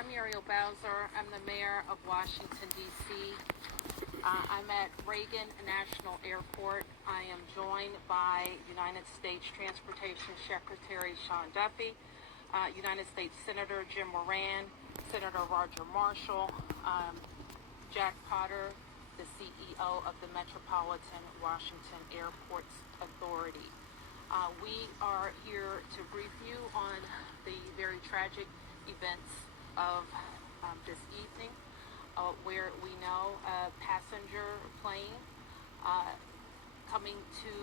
I'm Muriel Bowser. I'm the mayor of Washington, D.C. I'm at Reagan National Airport. I am joined by United States Transportation Secretary Sean Duffy, United States Senator Jim Moran, Senator Roger Marshall, Jack Potter, the CEO of the Metropolitan Washington Airports Authority. We are here to brief you on the very tragic events of this evening, where we know a passenger plane coming to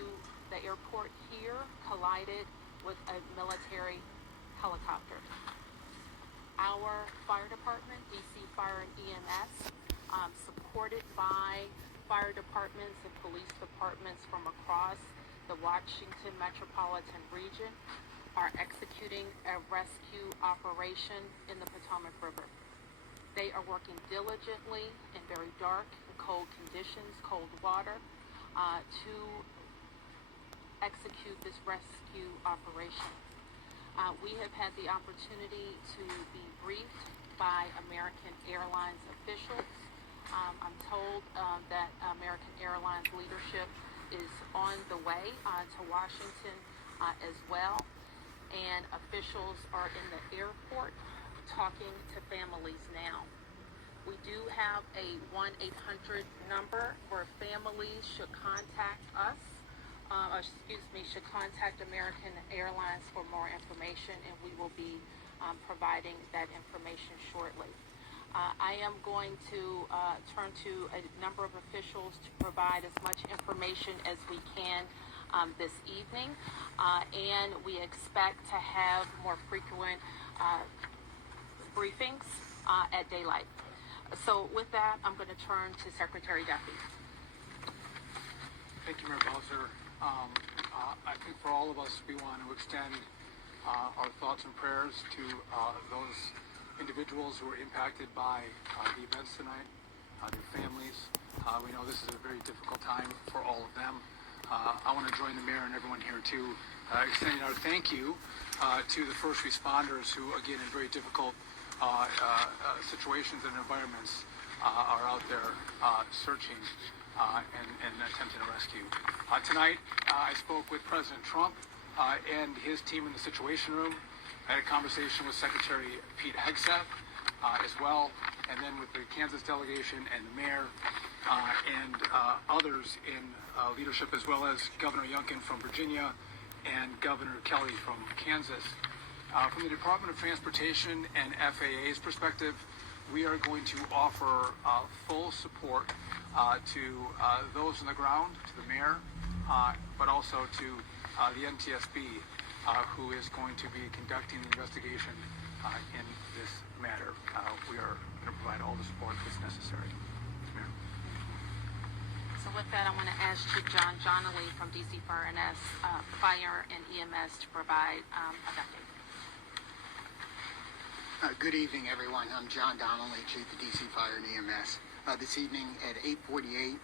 the airport here collided with a military helicopter. Our fire department, DC Fire and EMS, supported by fire departments and police departments from across the Washington metropolitan region, are executing a rescue operation in the Potomac River. They are working diligently in very dark and cold conditions, cold water, to execute this rescue operation. We have had the opportunity to be briefed by American Airlines officials. I'm told that American Airlines leadership is on the way to Washington as well, and officials are in the airport talking to families now. We do have a 1-800 number where families should contact us, should contact American Airlines for more information, and we will be providing that information shortly. I am going to turn to a number of officials to provide as much information as we can this evening, and we expect to have more frequent briefings at daylight. So with that, I'm going to turn to Secretary Duffy. Thank you, Mayor Bowser. I think for all of us, we want to extend our thoughts and prayers to those individuals who were impacted by the events tonight, their families. We know this is a very difficult time for all of them. I want to join the mayor and everyone here to extend our thank you to the first responders who, again, in very difficult situations and environments, are out there searching and attempting to rescue. Tonight, I spoke with President Trump and his team in the Situation Room. I had a conversation with Secretary Pete Hegseth as well, and then with the Kansas delegation and the mayor and others in leadership, as well as Governor Youngkin from Virginia and Governor Kelly from Kansas. From the Department of Transportation and FAA's perspective, we are going to offer full support to those on the ground, to the mayor, but also to the NTSB, who is going to be conducting the investigation in this matter. We are going to provide all the support that's necessary. Mayor. So with that, I want to ask Chief John Donnelly from DC Fire and EMS to provide an update. Good evening, everyone. I'm John Donnelly, Chief of DC Fire and EMS. This evening at 8:48,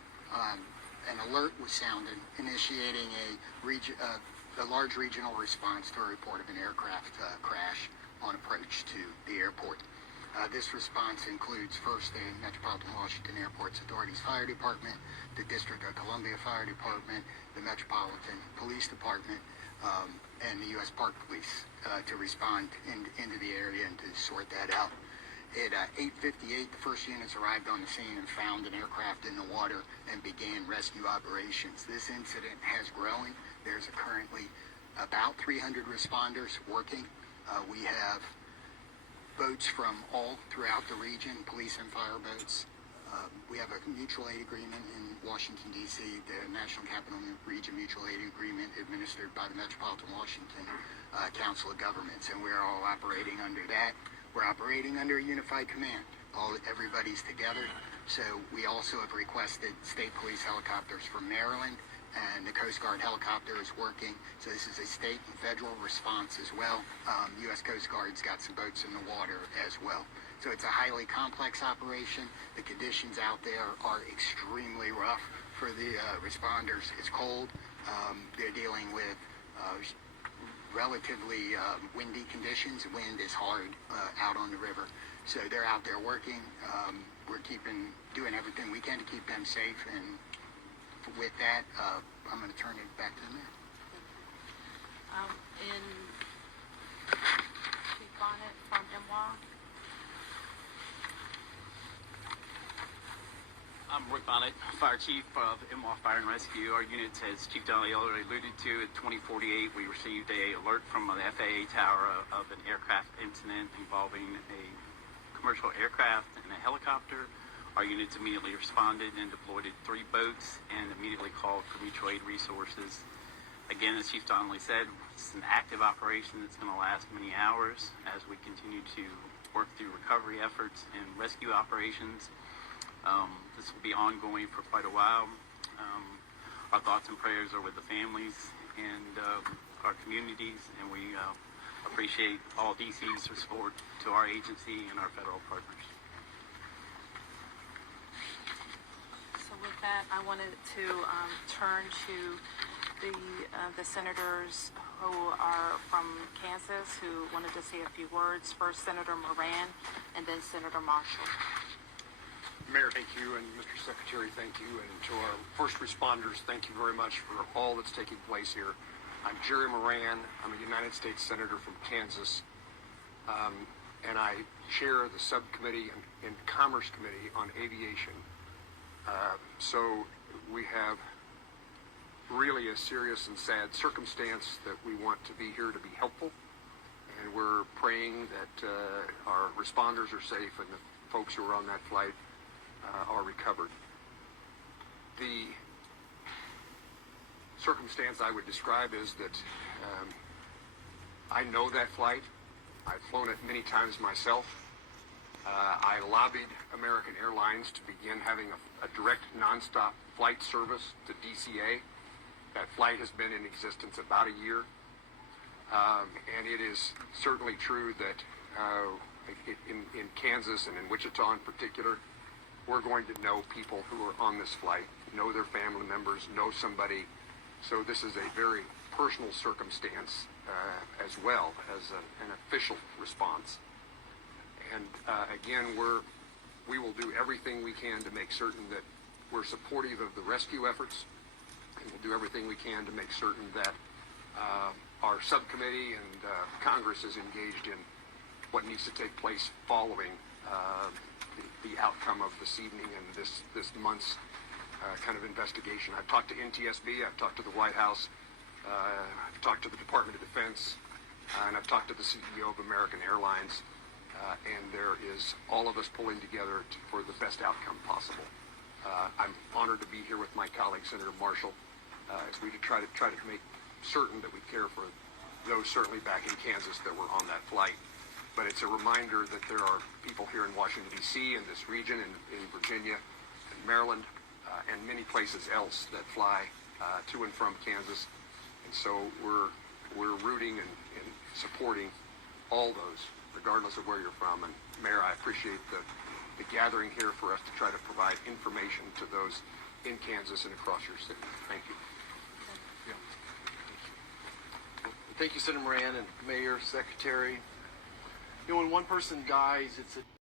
an alert was sounded, initiating a large regional response to a report of an aircraft crash on approach to the airport. This response includes first the Metropolitan Washington Airports Authority's Fire Department, the District of Columbia Fire Department, the Metropolitan Police Department, and the U.S. Park Police to respond into the area and to sort that out. At 8:58, the first units arrived on the scene and found an aircraft in the water and began rescue operations. This incident has grown. There's currently about 300 responders working. We have boats from all throughout the region, police and fire boats. We have a mutual aid agreement in Washington, D.C., the National Capital Region Mutual Aid Agreement administered by the Metropolitan Washington Council of Governments, and we're all operating under that. We're operating under a unified command. Everybody's together. So we also have requested state police helicopters from Maryland, and the Coast Guard helicopter is working. So this is a state and federal response as well. U.S. Coast Guard's got some boats in the water as well. So it's a highly complex operation. The conditions out there are extremely rough for the responders. It's cold. They're dealing with relatively windy conditions. Wind is hard out on the river, so they're out there working. We're doing everything we can to keep them safe, and with that, I'm going to turn it back to the mayor. Chief Bonnet from MWA. I'm Rick Bonnet, Fire Chief of MWA Fire and Rescue. Our unit, as Chief Donnelly already alluded to, at 2048, we received an alert from the FAA tower of an aircraft incident involving a commercial aircraft and a helicopter. Our units immediately responded and deployed 3 boats and immediately called for mutual aid resources. Again, as Chief Donnelly said, it's an active operation that's going to last many hours as we continue to work through recovery efforts and rescue operations. This will be ongoing for quite a while. Our thoughts and prayers are with the families and our communities, and we appreciate all DC's support to our agency and our federal partners. So with that, I wanted to turn to the senators who are from Kansas who wanted to say a few words. First, Senator Moran, and then Senator Marshall. Mayor, thank you, and Mr. Secretary, thank you, and to our first responders, thank you very much for all that's taking place here. I'm Jerry Moran. I'm a United States Senator from Kansas, and I chair the subcommittee and Commerce Committee on Aviation. So we have really a serious and sad circumstance that we want to be here to be helpful, and we're praying that our responders are safe and the folks who are on that flight are recovered. The circumstance I would describe is that I know that flight. I've flown it many times myself. I lobbied American Airlines to begin having a direct nonstop flight service to DCA. That flight has been in existence about a year. And it is certainly true that in Kansas and in Wichita in particular, we're going to know people who are on this flight, know their family members, know somebody. So this is a very personal circumstance as well as an official response. And again, we will do everything we can to make certain that we're supportive of the rescue efforts, and we'll do everything we can to make certain that our subcommittee and Congress is engaged in what needs to take place following the outcome of this evening and this month's kind of investigation. I've talked to NTSB, I've talked to the White House, I've talked to the Department of Defense, and I've talked to the CEO of American Airlines, and there is all of us pulling together for the best outcome possible. I'm honored to be here with my colleague, Senator Marshall, as we try to make certain that we care for those certainly back in Kansas that were on that flight. But it's a reminder that there are people here in Washington, D.C., in this region, in Virginia, and Maryland, and many places else that fly to and from Kansas. And so we're rooting and supporting all those, regardless of where you're from. And Mayor, I appreciate the gathering here for us to try to provide information to those in Kansas and across your city. Thank you. Thank you, Senator Moran and Mayor, Secretary. You know, when one person dies, it's a